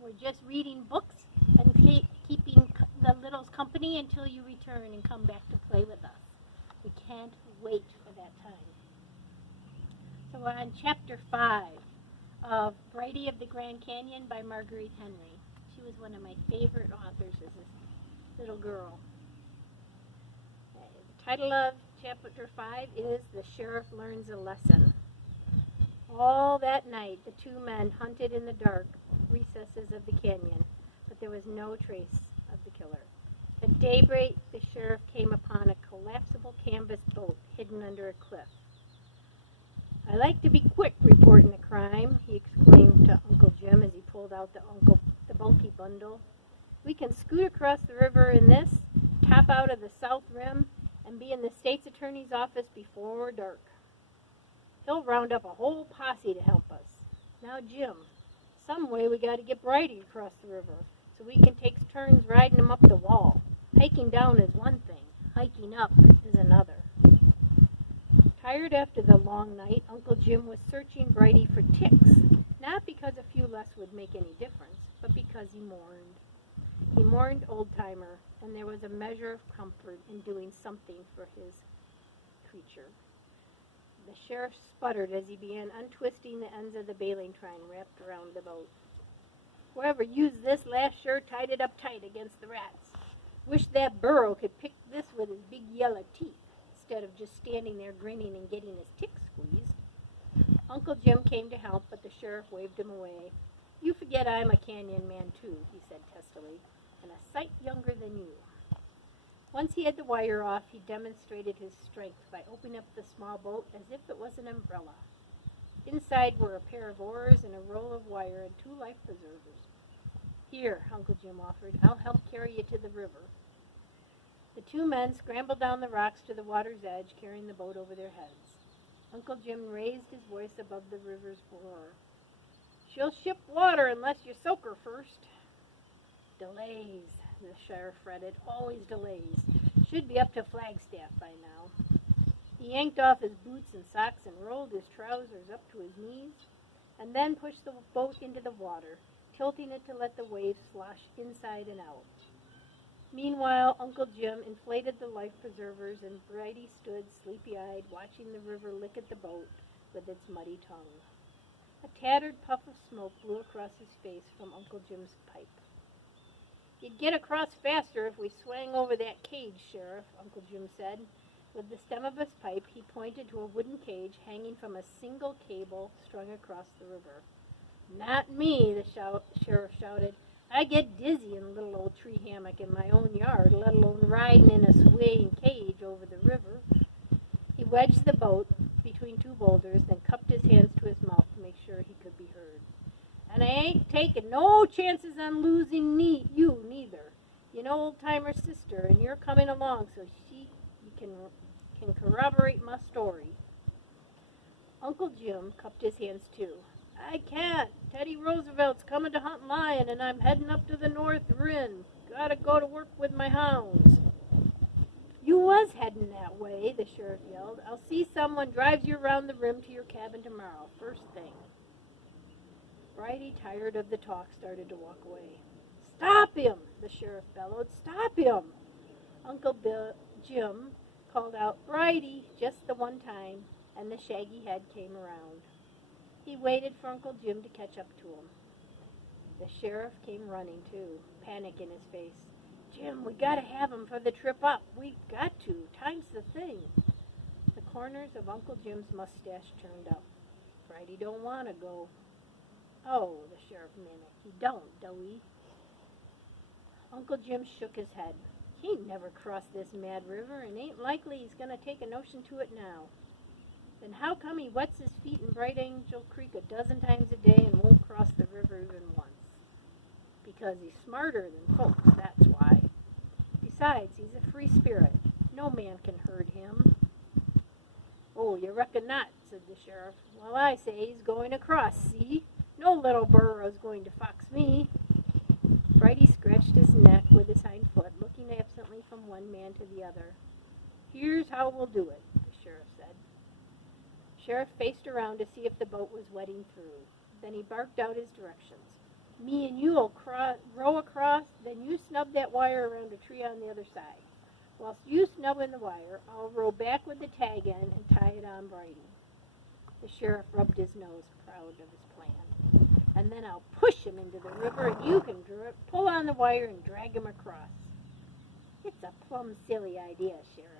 we're just reading books and keeping the littles company until you return and come back to play with us. We can't wait for that time. So we're on chapter 5 of Brighty of the Grand Canyon by Marguerite Henry. She was one of my favorite authors as a little girl. The title of chapter 5 is The Sheriff Learns a Lesson. All that night, the two men hunted in the dark recesses of the canyon, but there was no trace of the killer. At daybreak, the sheriff came upon a collapsible canvas boat hidden under a cliff. "I like to be quick reporting a crime," he exclaimed to Uncle Jim as he pulled out the bulky bundle. "We can scoot across the river in this, top out of the south rim, and be in the state's attorney's office before dark. He'll round up a whole posse to help us. Now, Jim, some way we got to get Brighty across the river so we can take turns riding him up the wall. Hiking down is one thing, hiking up is another." Tired after the long night, Uncle Jim was searching Brighty for ticks, not because a few less would make any difference, but because he mourned. He mourned old-timer, and there was a measure of comfort in doing something for his creature. The sheriff sputtered as he began untwisting the ends of the bailing twine wrapped around the boat. "Whoever used this last sure tied it up tight against the rats. Wish that burro could pick this with his big yellow teeth, instead of just standing there grinning and getting his tick squeezed." Uncle Jim came to help, but the sheriff waved him away. "You forget I'm a canyon man too," he said testily, "and a sight younger than you." Once he had the wire off, he demonstrated his strength by opening up the small boat as if it was an umbrella. Inside were a pair of oars and a roll of wire and 2 life preservers. "Here," Uncle Jim offered, "I'll help carry you to the river." The 2 men scrambled down the rocks to the water's edge, carrying the boat over their heads. Uncle Jim raised his voice above the river's roar. "She'll ship water unless you soak her first." "Delays," the sheriff fretted. "Always delays. Should be up to Flagstaff by now." He yanked off his boots and socks and rolled his trousers up to his knees, and then pushed the boat into the water, tilting it to let the waves slosh inside and out. Meanwhile, Uncle Jim inflated the life preservers, and Brighty stood sleepy-eyed, watching the river lick at the boat with its muddy tongue. A tattered puff of smoke blew across his face from Uncle Jim's pipe. "You'd get across faster if we swang over that cage, Sheriff," Uncle Jim said. With the stem of his pipe, he pointed to a wooden cage hanging from a single cable strung across the river. "Not me," the sheriff shouted. "I get dizzy in a little old tree hammock in my own yard, let alone riding in a swaying cage over the river." He wedged the boat between 2 boulders, then cupped his hands to his mouth to make sure he could be heard. "And I ain't taking no chances on losing you neither. You know old-timer's sister, and you're coming along so you can corroborate my story." Uncle Jim cupped his hands too. "I can't. Teddy Roosevelt's coming to hunt lion, and I'm heading up to the North Rim. Gotta go to work with my hounds." "You was heading that way," the sheriff yelled. "I'll see someone drives you around the rim to your cabin tomorrow, first thing." Brighty, tired of the talk, started to walk away. "Stop him!" the sheriff bellowed. "Stop him!" Uncle Jim called out, "Brighty," just the one time, and the shaggy head came around. He waited for Uncle Jim to catch up to him. The sheriff came running, too, panic in his face. "Jim, we gotta have him for the trip up. We've got to. Time's the thing." The corners of Uncle Jim's mustache turned up. "Brighty don't want to go." "Oh," the sheriff mimicked. "He don't, do he?" Uncle Jim shook his head. "He ain't never crossed this mad river, and ain't likely he's going to take a notion to it now." "Then how come he wets his feet in Bright Angel Creek a dozen times a day and won't cross the river even once?" "Because he's smarter than folks, that's why. Besides, he's a free spirit. No man can hurt him." "Oh, you reckon not," said the sheriff. "Well, I say he's going across, see? No little burro's going to fox me." Brighty scratched his neck with his hind foot, looking absently from one man to the other. "Here's how we'll do it," the sheriff said. Sheriff faced around to see if the boat was wetting through. Then he barked out his directions. Me and you will row across, then you snub that wire around a tree on the other side. Whilst you snub in the wire, I'll row back with the tag end and tie it on Brighty. The sheriff rubbed his nose, proud of his plan. And then I'll push him into the river, and you can pull on the wire and drag him across. It's a plumb silly idea, Sheriff.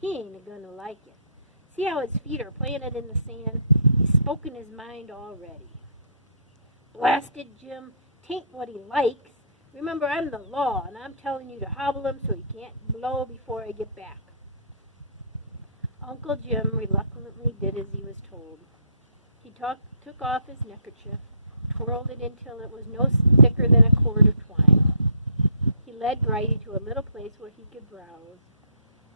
He ain't gonna like it. See how his feet are planted in the sand? He's spoken his mind already. Blasted, Jim. Tain't what he likes. Remember, I'm the law, and I'm telling you to hobble him so he can't blow before I get back. Uncle Jim reluctantly did as he was told. He took off his neckerchief, twirled it until it was no thicker than a cord of twine. He led Brighty to a little place where he could browse,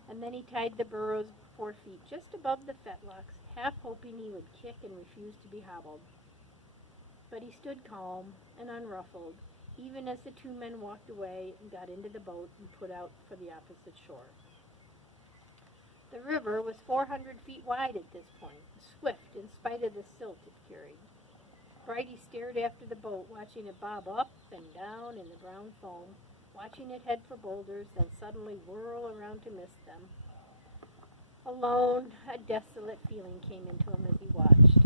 and then he tied the burro's 4 feet just above the fetlocks, half hoping he would kick and refuse to be hobbled. But he stood calm and unruffled, even as the 2 men walked away and got into the boat and put out for the opposite shore. The river was 400 feet wide at this point, swift in spite of the silt it carried. Brighty stared after the boat, watching it bob up and down in the brown foam, watching it head for boulders, then suddenly whirl around to miss them. Alone, a desolate feeling came into him as he watched.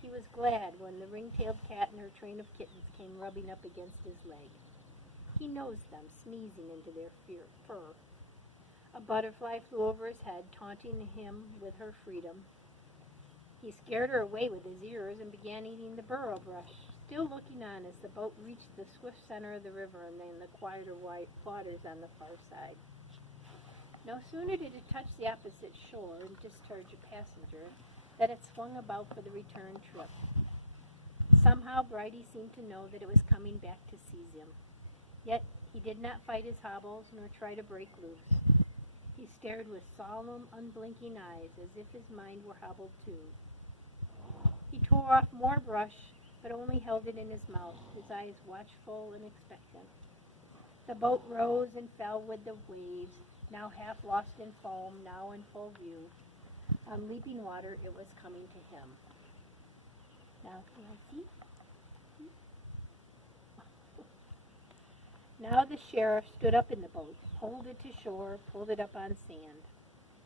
He was glad when the ring-tailed cat and her train of kittens came rubbing up against his leg. He nosed them, sneezing into their fur. A butterfly flew over his head, taunting him with her freedom. He scared her away with his ears and began eating the burro brush, still looking on as the boat reached the swift center of the river and then the quieter white waters on the far side. No sooner did it touch the opposite shore and discharge a passenger than it swung about for the return trip. Somehow Brighty seemed to know that it was coming back to seize him. Yet he did not fight his hobbles nor try to break loose. He stared with solemn, unblinking eyes as if his mind were hobbled too. He tore off more brush, but only held it in his mouth, his eyes watchful and expectant. The boat rose and fell with the waves, now half lost in foam, now in full view. On leaping water, it was coming to him. Now, can I see? Now the sheriff stood up in the boat, pulled it to shore, pulled it up on sand.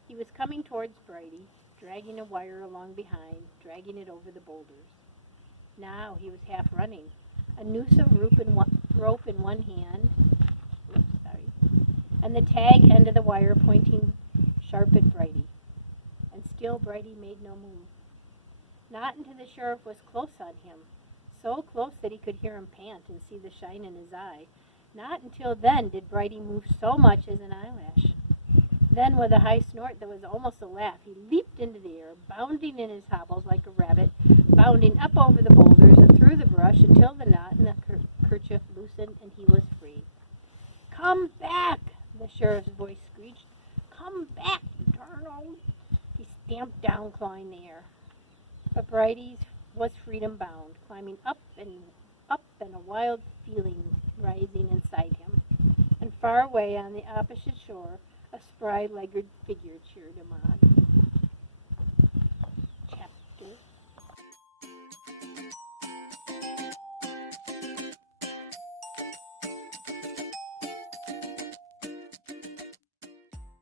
He was coming towards Brighty, dragging a wire along behind, dragging it over the boulders. Now he was half running, a noose of rope in one hand, and the tag end of the wire pointing sharp at Brighty. And still Brighty made no move. Not until the sheriff was close on him, so close that he could hear him pant and see the shine in his eye. Not until then did Brighty move so much as an eyelash. Then, with a high snort that was almost a laugh, he leaped into the air, bounding in his hobbles like a rabbit, bounding up over the boulders and through the brush until the knot in the kerchief loosened and he was free. "Come back!" the sheriff's voice screeched. "Come back, you darn old!" He stamped down, clawing the air. But Brighty's was freedom bound, climbing up, and a wild feeling rising inside him. And far away on the opposite shore, a spry, laggard figure cheered him on.